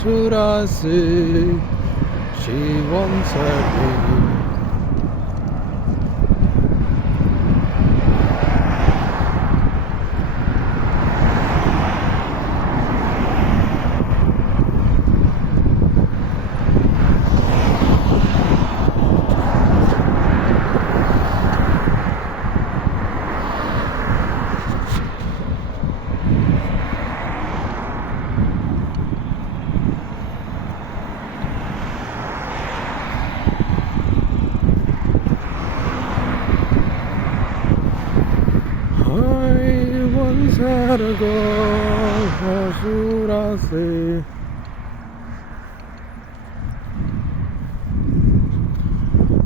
should I say? She wants me. I once had a girl, how should I say?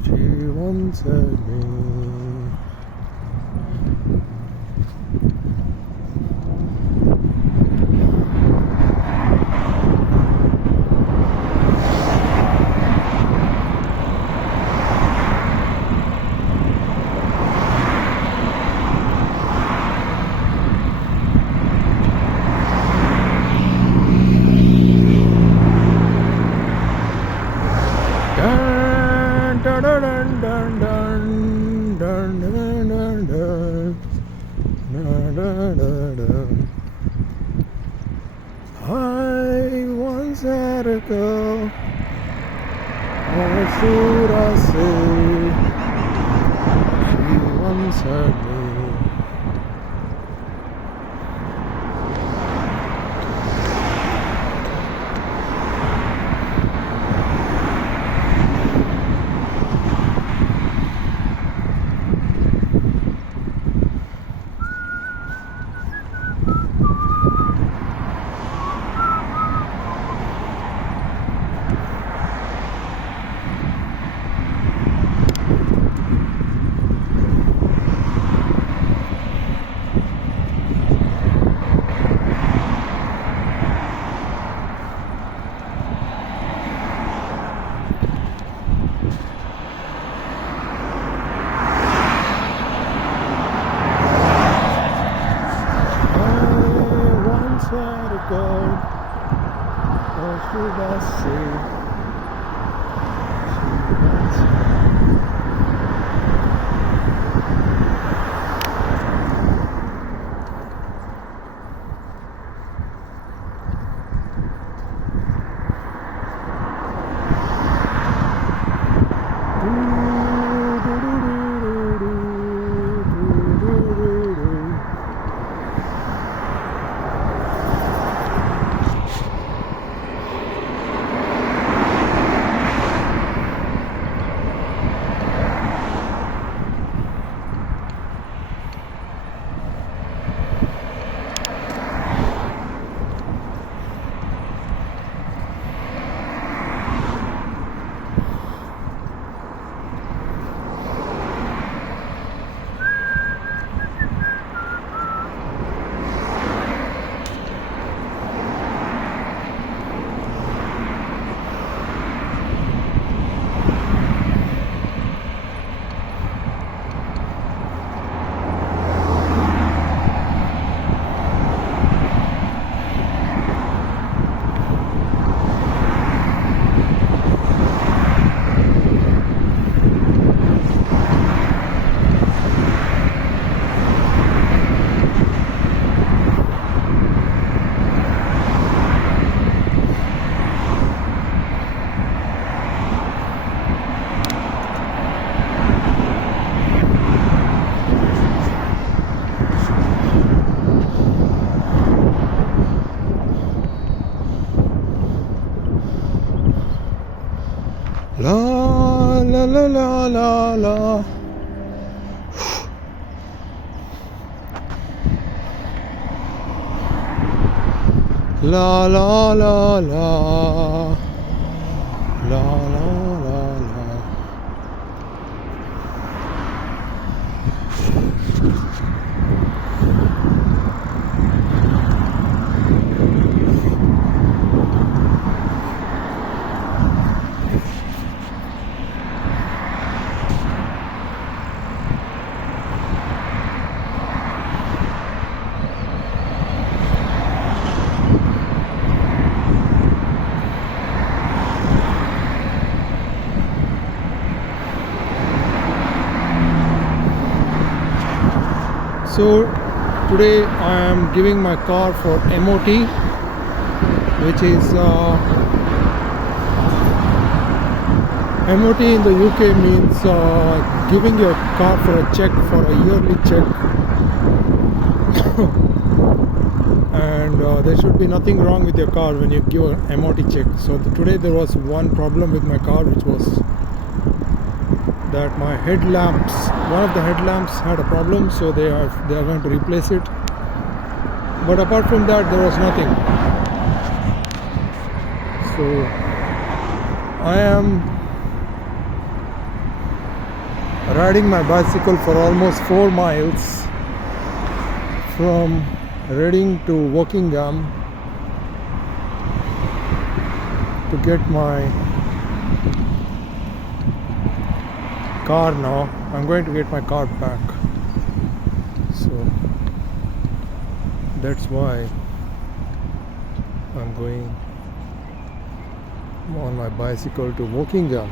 She wanted me. Dun, dun, dun, dun, dun, dun, dun, dun, dun, dun, dun, dun, dun. I once had a girl, what should I say? She once had me. Had a girl, what should I say? She wants me. La la la la la la. La la la la. La la la la. So today I am giving my car for MOT, which is MOT in the UK means giving your car for a check, for a yearly check. And there should be nothing wrong with your car when you give an MOT check. So today there was one problem with my car, which was that my headlamps, one of the headlamps had a problem, so they are going to replace it. But apart from that, there was nothing. So I am riding my bicycle for almost 4 miles from Reading to Wokingham to get my car now. I'm going to get my car back. So that's why I'm going on my bicycle to Wokingham.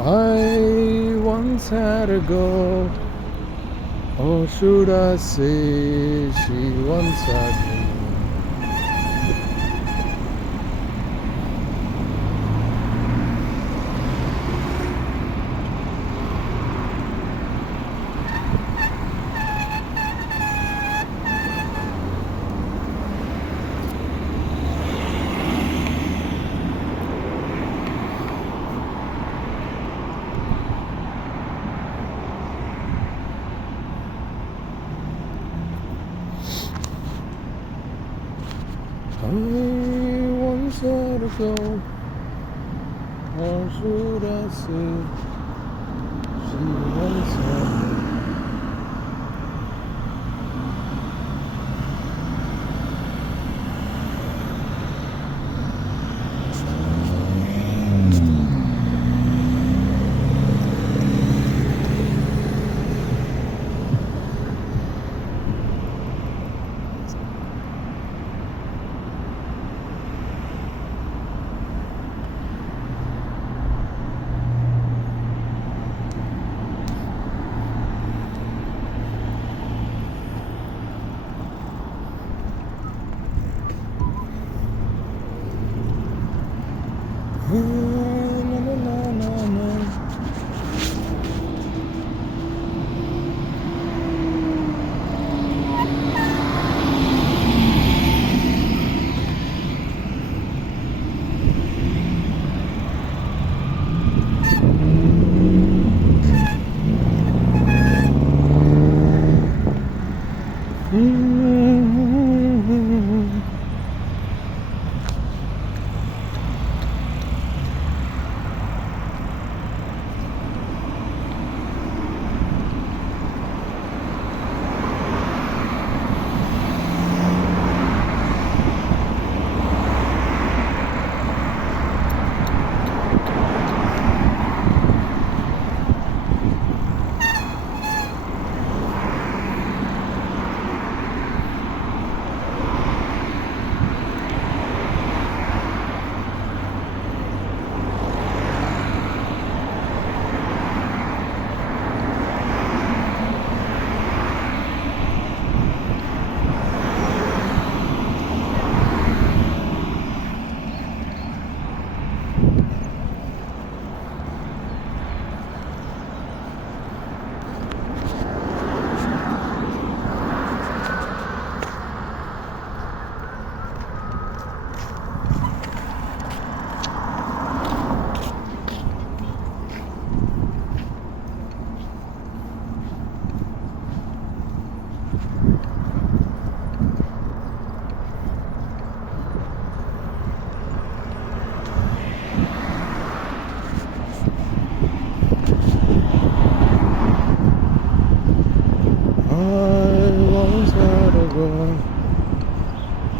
I once had a girl, or should I say she once had me. I once had a girl, or should I say she once had me.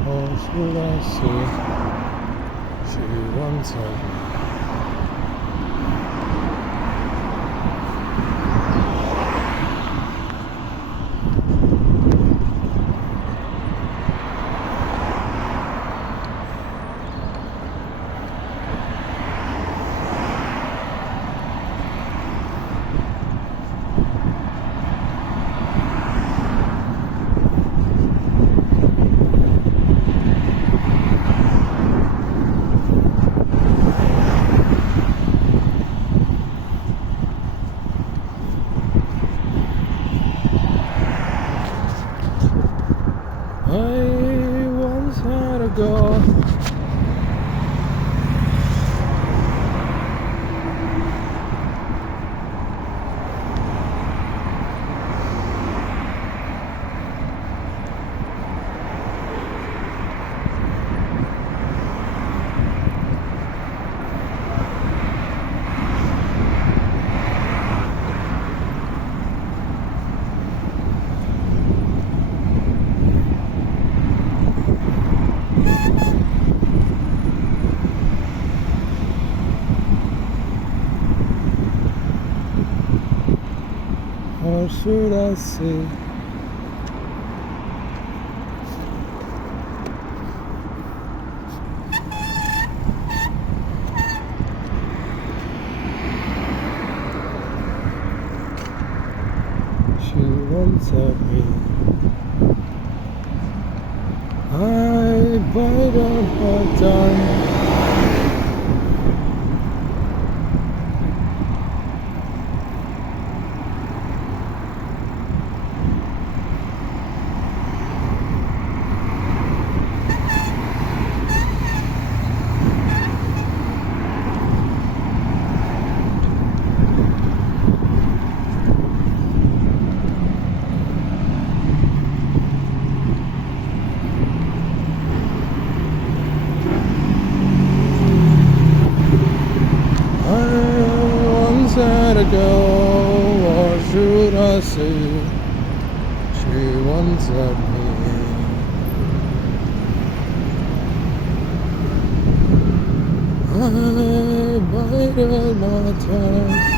Or should I say she once had me. What should I say? She won't at me. I bite on her tongue. I once had a girl, what should I say? She once at me. I bite on my tongue.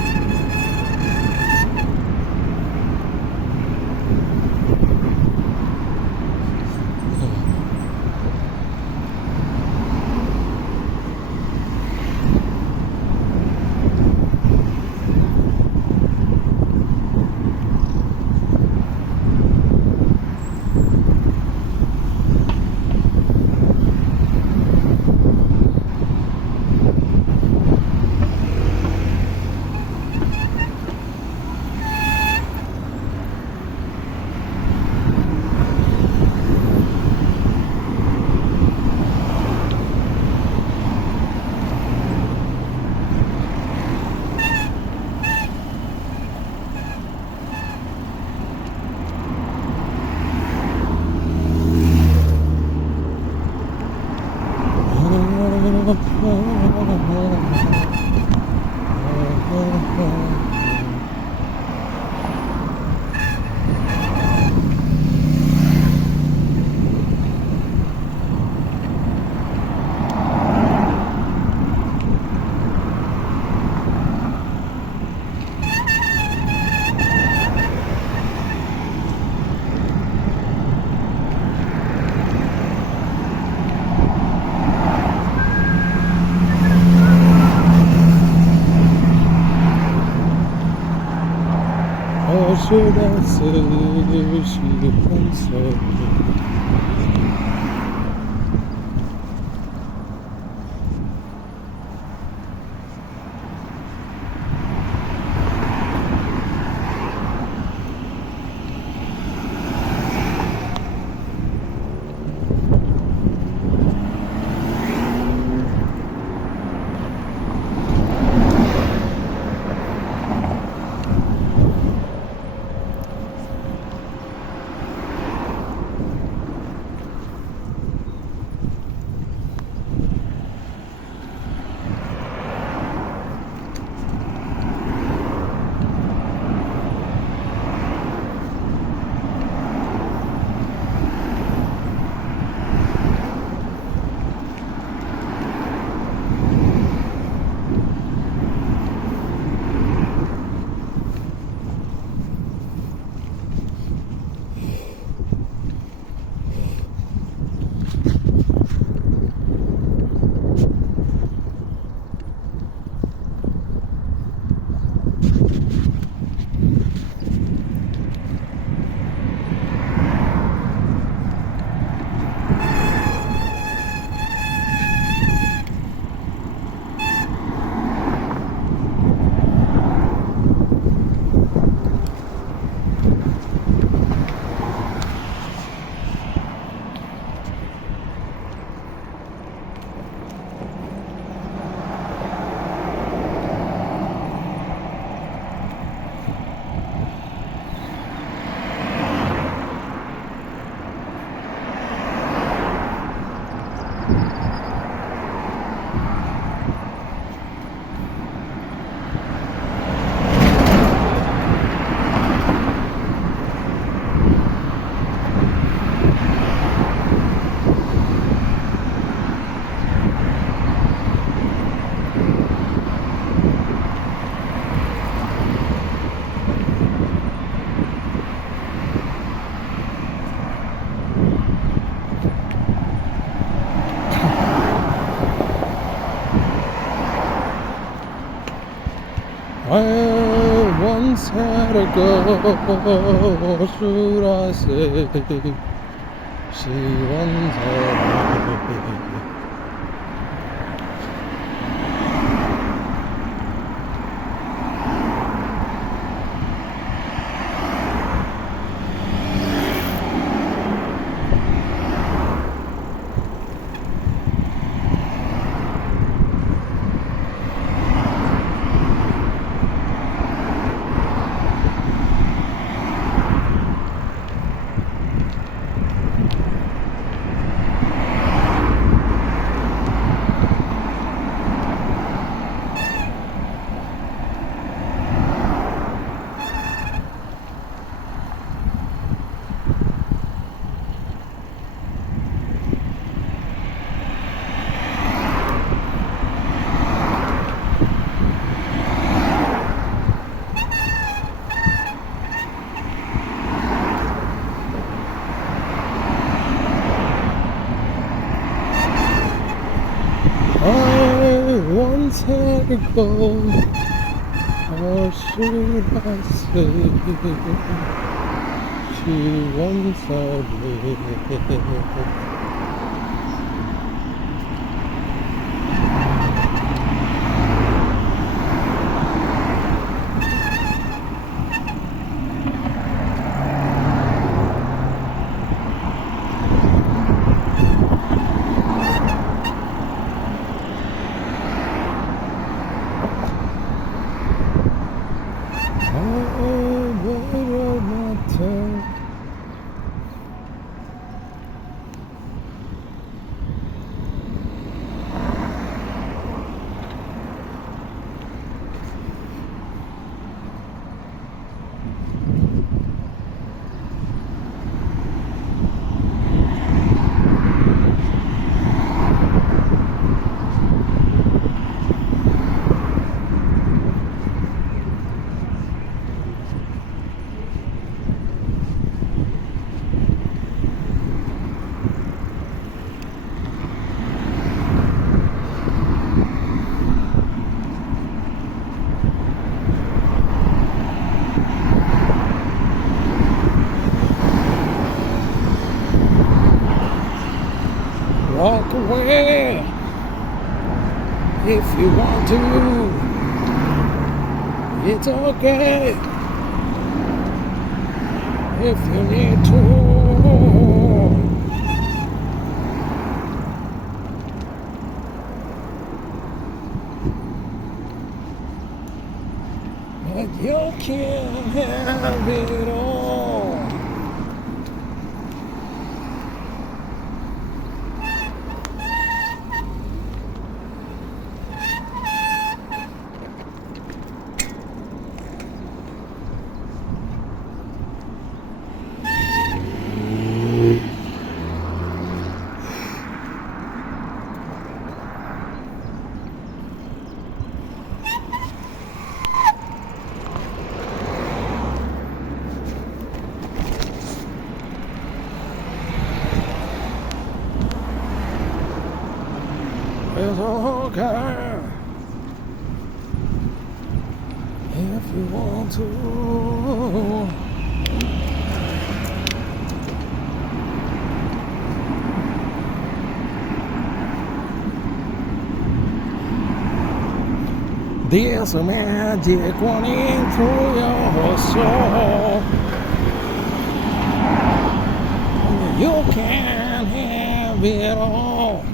What should I say? She once at me. I once had a girl, should I say? She once had me. I once had a goal, or should I say, she once had me. Oh, better not tell. Walk away if you want to. It's okay if you need to. But you can't have it all. It's okay if you want to. There's a magic running through your soul. You can have it all.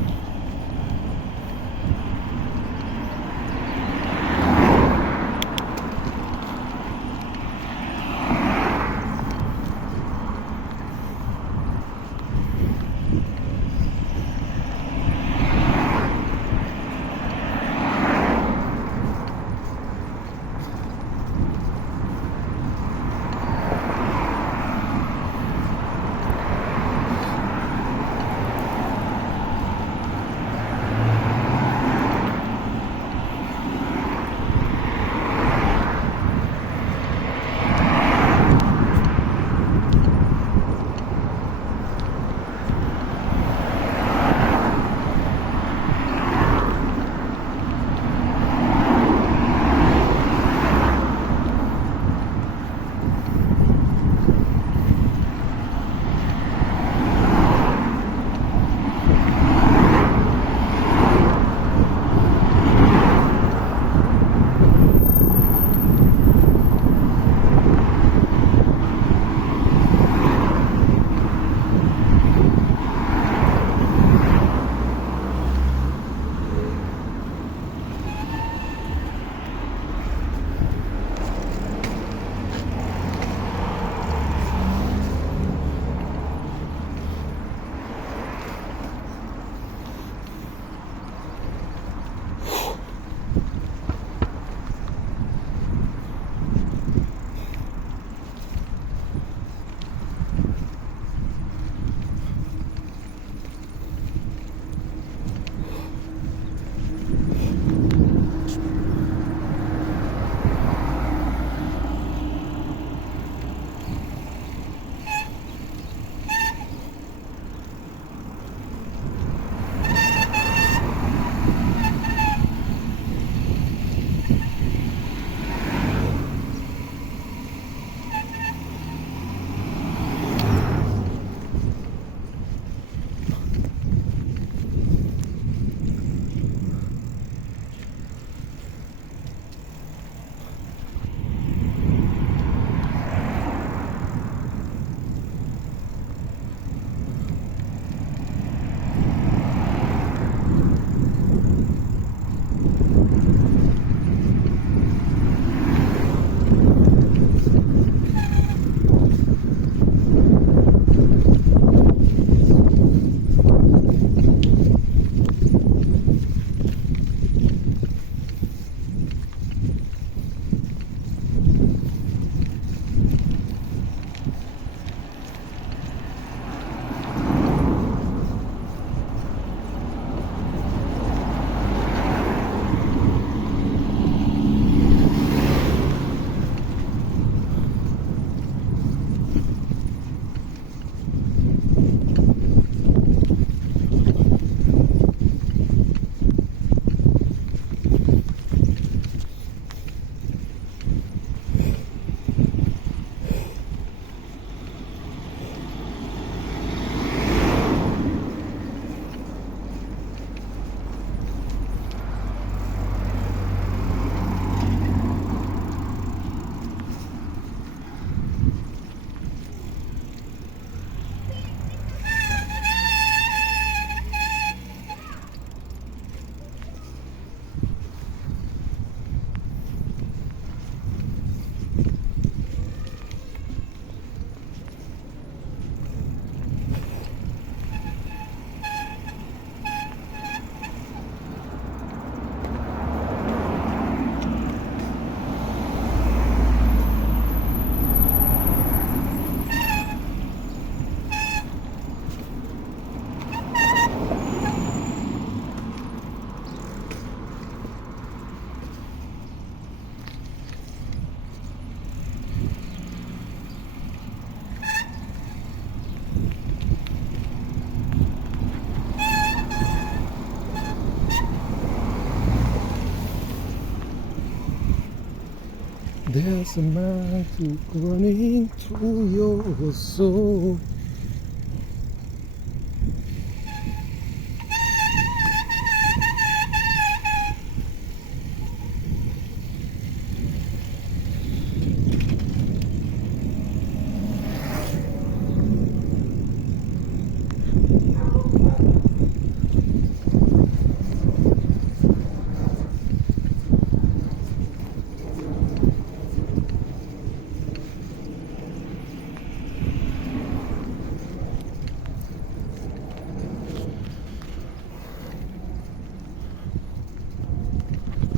There's a magic running through your soul.